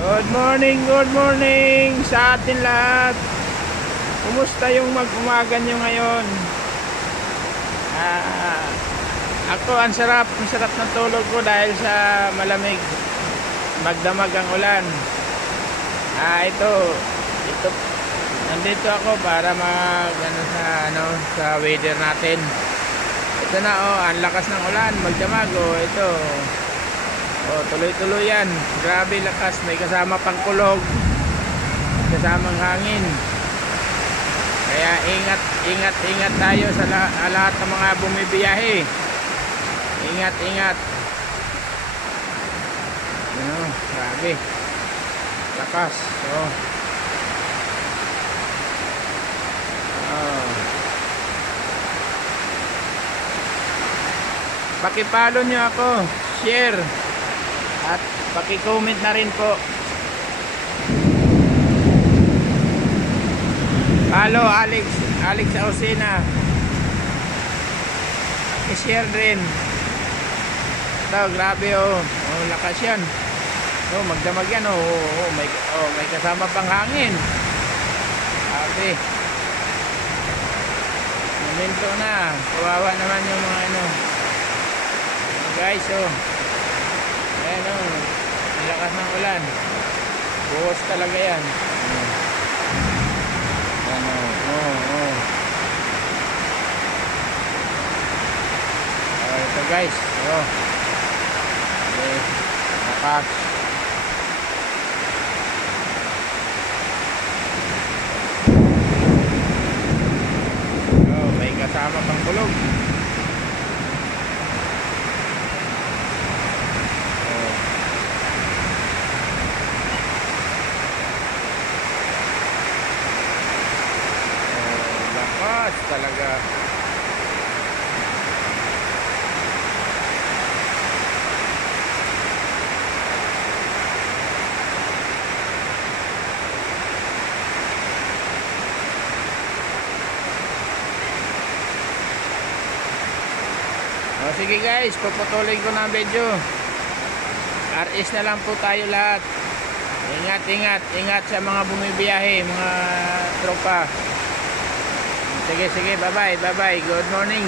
Good morning sa atin lahat. Kumusta yung mag-umaga nyo ngayon? Ako, ang sarap ng tulog ko dahil sa malamig. Magdamag ang ulan. Ito, nandito ako para sa weather natin. Ito na, ang lakas ng ulan, magdamag. Ito. Tuloy-tuloy yan. Grabe lakas, may kasama pang kulog, kasamang hangin. Kaya ingat tayo sa lahat ng mga bumibiyahe. Ingat. Grabe lakas. Pakipollow nyo ako, share, at paki-comment na rin po. Follow Alex Ausina. I-share din. Ito, grabe lakas yan. Magdamag yan. May kasama pang hangin. Grabe. Momento na. Kawawa naman yung mga guys. Ayan ang lakas ng ulan. Buhos talaga yan. Ito guys. Lakas. May kasama pang kulog. Lakas talaga. Sige guys, puputuloy ko na ang video. RS na lang po tayo lahat. Ingat sa mga bumibiyahe, mga tropa. Sige, bye bye. Good morning.